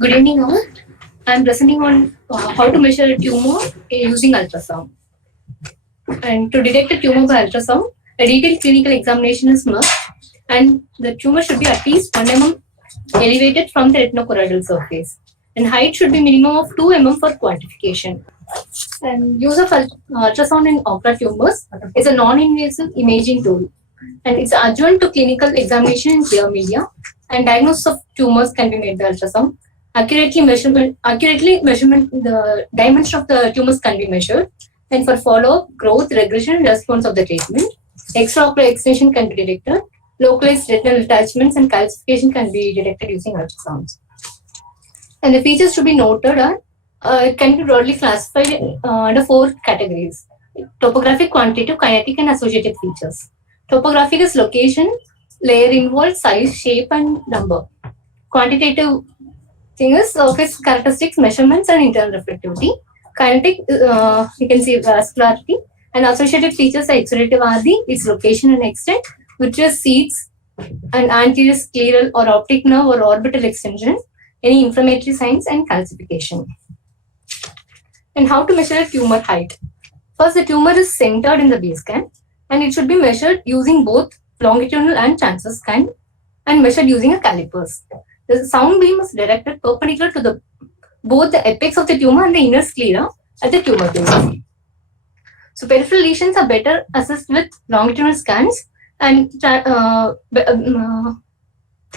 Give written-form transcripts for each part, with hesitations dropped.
Good evening, all. I'm presenting on how to measure a tumor using ultrasound. And to detect a tumor by ultrasound, a detailed clinical examination is must, and the tumor should be at least 1 mm elevated from the retinochoroidal surface. And height should be minimum of 2 mm for quantification. And use of ultrasound in ocular tumors is a non-invasive imaging tool, and it's adjunct to clinical examination in clear media. And diagnosis of tumors can be made by ultrasound. Accurately measurement the dimension of the tumors can be measured. And for follow-up, growth, regression, and response of the treatment, extraocular extension can be detected. Localized retinal detachments and calcification can be detected using ultrasounds. And the features to be noted are it can be broadly classified under 4 categories: topographic, quantitative, kinetic, and associated features. Topographic is location, layer involved, size, shape, and number. Quantitative thing is surface characteristics, measurements, and internal reflectivity. Kinetic, you can see vascularity, and associated features are exudative RD, its location and extent, vitreous seeds, and anterior scleral or optic nerve or orbital extension, any inflammatory signs, and calcification. And how to measure a tumor height? First, the tumor is centered in the base scan, and it should be measured using both longitudinal and transverse scan, and measured using a calipers. The sound beam is directed perpendicular to both the apex of the tumor and the inner sclera at the tumor base. So peripheral lesions are better assessed with longitudinal scans, and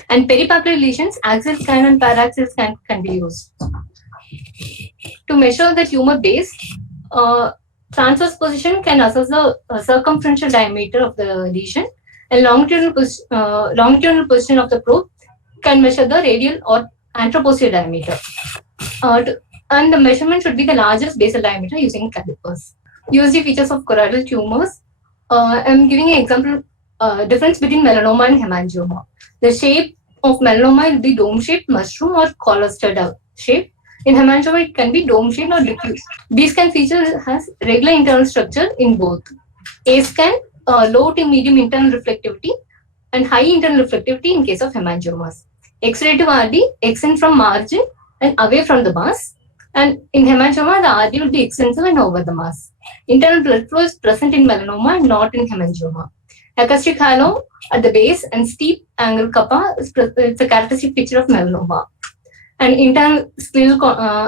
peripapillary lesions, axial scan and paraxial scan can be used. To measure the tumor base, transverse position can assess the circumferential diameter of the lesion, and longitudinal position of the probe can measure the radial or anteroposterior diameter. And the measurement should be the largest basal diameter using calipers. USG features of choroidal tumors. I'm giving an example difference between melanoma and hemangioma. The shape of melanoma will be dome-shaped, mushroom, or clustered shape. In hemangioma, it can be dome-shaped or diffuse. B-scan feature has regular internal structure in both. A-scan, low to medium internal reflectivity, and high internal reflectivity in case of hemangiomas. Exudative RD, extend from margin and away from the mass. And in hemangioma, the RD will be extensive and over the mass. Internal blood flow is present in melanoma and not in hemangioma. Acoustic halo at the base and steep angle kappa is a characteristic feature of melanoma. And internal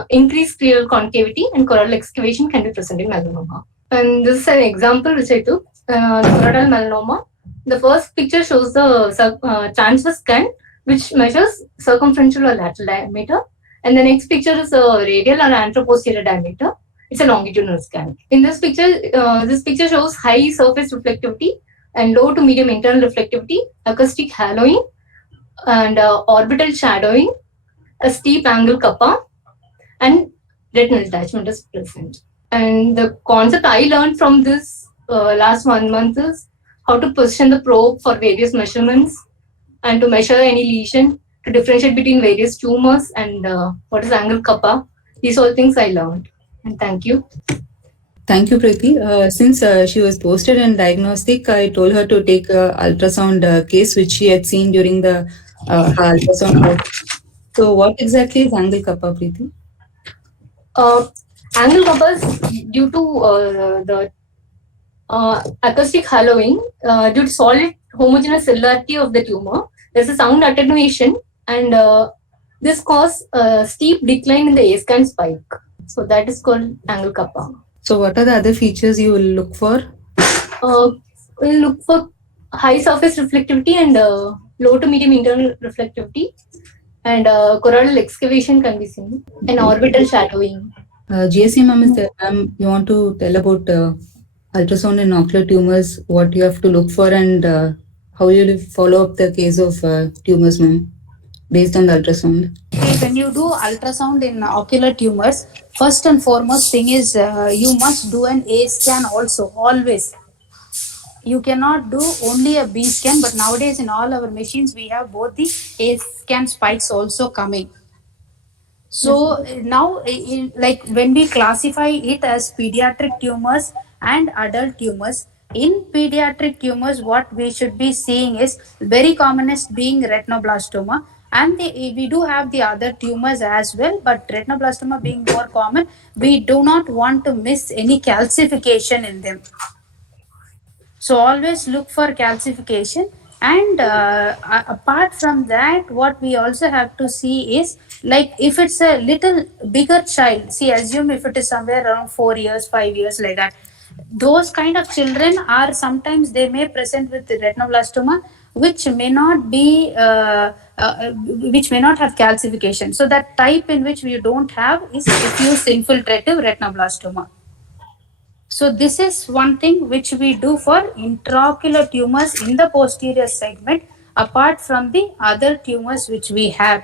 increased scleral concavity and choroidal excavation can be present in melanoma. And this is an example which I took, the choroidal melanoma. The first picture shows the transverse scan, which measures circumferential or lateral diameter. And the next picture is a radial or anteroposterior diameter. It's a longitudinal scan. In this picture shows high surface reflectivity and low to medium internal reflectivity, acoustic haloing, and orbital shadowing, a steep angle kappa, and retinal detachment is present. And the concept I learned from this last 1 month is how to position the probe for various measurements and to measure any lesion, to differentiate between various tumors, and what is angle kappa. These all things I learned. And thank you. Thank you, Preeti. Since she was posted in diagnostic, I told her to take a ultrasound case which she had seen during the ultrasound. So what exactly is angle kappa, Preeti? Angle kappa is due to the acoustic haloing, due to solid homogeneous cellularity of the tumor. There's a sound attenuation, and this causes a steep decline in the A-scan spike. So that is called angle kappa. So what are the other features you will look for? We'll look for high surface reflectivity and low to medium internal reflectivity, and choroidal excavation can be seen, and orbital shadowing. GSC ma'am is there. You want to tell about ultrasound in ocular tumors, what you have to look for, and how you will follow up the case of tumors, ma'am, based on the ultrasound? When you do ultrasound in ocular tumors, first and foremost thing is you must do an A scan also, always. You cannot do only a B scan, but nowadays in all our machines we have both the A scan spikes also coming. So now, like when we classify it as pediatric tumors and adult tumors, in pediatric tumors, what we should be seeing is very commonest being retinoblastoma, And we do have the other tumors as well, but retinoblastoma being more common, we do not want to miss any calcification in them. So always look for calcification. And apart from that, what we also have to see is, like, if it's a little bigger child, see, assume if it is somewhere around 4 years, 5 years, like that, those kind of children are sometimes they may present with retinoblastoma which may not be which may not have calcification. So that type in which we don't have is diffuse infiltrative retinoblastoma. So this is one thing which we do for intraocular tumors in the posterior segment, apart from the other tumors which we have.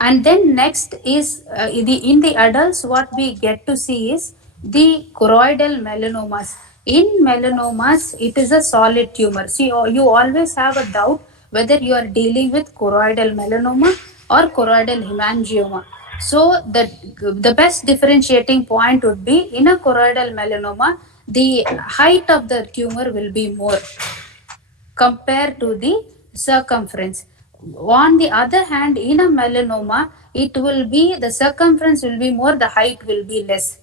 And then next is in the adults, what we get to see is the choroidal melanomas. In melanomas, it is a solid tumor. See, you always have a doubt whether you are dealing with choroidal melanoma or choroidal hemangioma. So the best differentiating point would be, in a choroidal melanoma, the height of the tumor will be more compared to the circumference. On the other hand, in a melanoma, it will be the circumference will be more, the height will be less.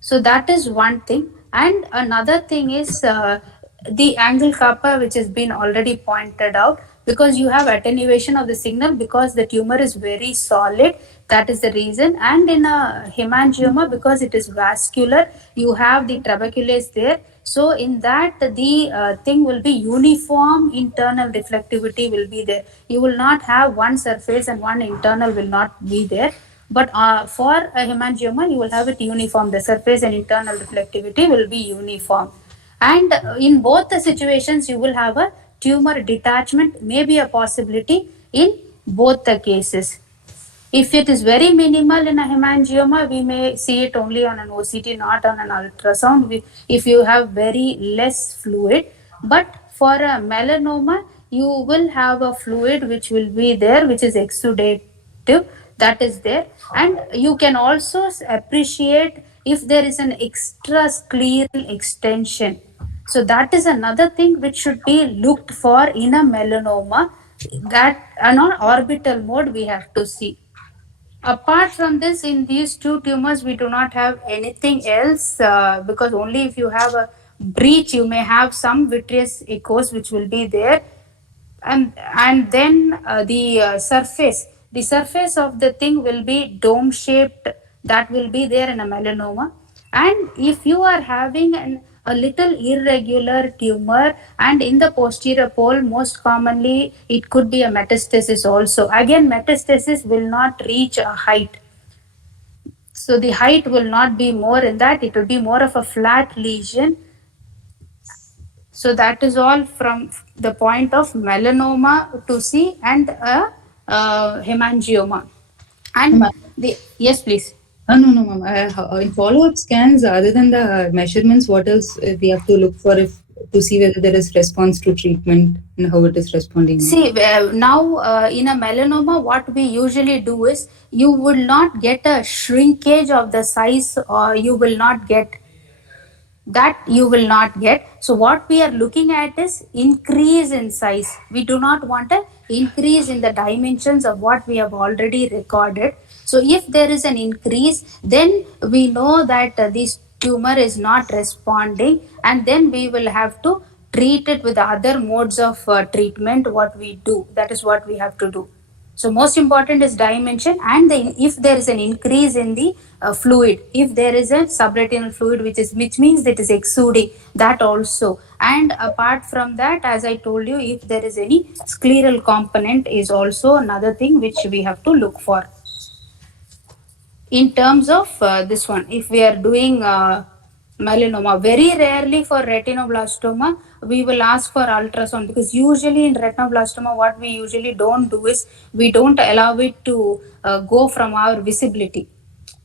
So that is one thing. And another thing is the angle kappa, which has been already pointed out, because you have attenuation of the signal because the tumor is very solid. That is the reason. And in a hemangioma, because it is vascular, you have the trabeculase there. So in that, the thing will be uniform internal reflectivity will be there. You will not have one surface and one internal will not be there. But for a hemangioma, you will have it uniform. The surface and internal reflectivity will be uniform. And in both the situations, you will have a tumor detachment, may be a possibility in both the cases. If it is very minimal in a hemangioma, we may see it only on an OCT, not on an ultrasound, if you have very less fluid. But for a melanoma, you will have a fluid which will be there, which is exudative, that is there. And you can also appreciate if there is an extrascleral extension. So that is another thing which should be looked for in a melanoma, that on orbital mode we have to see. Apart from this, in these two tumors, we do not have anything else, because only if you have a breach, you may have some vitreous echoes which will be there. And then the surface of the thing will be dome shaped, that will be there in a melanoma. And if you are having a little irregular tumor, and in the posterior pole, most commonly it could be a metastasis also. Again, metastasis will not reach a height. So the height will not be more in that, it will be more of a flat lesion. So that is all from the point of melanoma to see, and hemangioma. And yes, please. No, ma'am. In follow-up scans, other than the measurements, what else we have to look for to see whether there is response to treatment and how it is responding? See, now in a melanoma, what we usually do is, you will not get a shrinkage of the size, or you will not get that. So what we are looking at is increase in size. We do not want an increase in the dimensions of what we have already recorded. So if there is an increase, then we know that this tumor is not responding, and then we will have to treat it with other modes of treatment. What we do, that is what we have to do. So most important is dimension, and if there is an increase in the fluid, if there is a subretinal fluid which means that is exuding, that also. And apart from that, as I told you, if there is any scleral component is also another thing which we have to look for. In terms of this one, if we are doing melanoma, very rarely for retinoblastoma, we will ask for ultrasound, because usually in retinoblastoma, what we usually don't do is, we don't allow it to go from our visibility.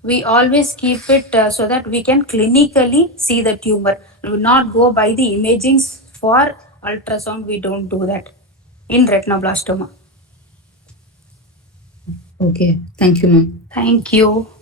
We always keep it so that we can clinically see the tumor. We will not go by the imagings for ultrasound. We don't do that in retinoblastoma. Okay, thank you, ma'am. Thank you.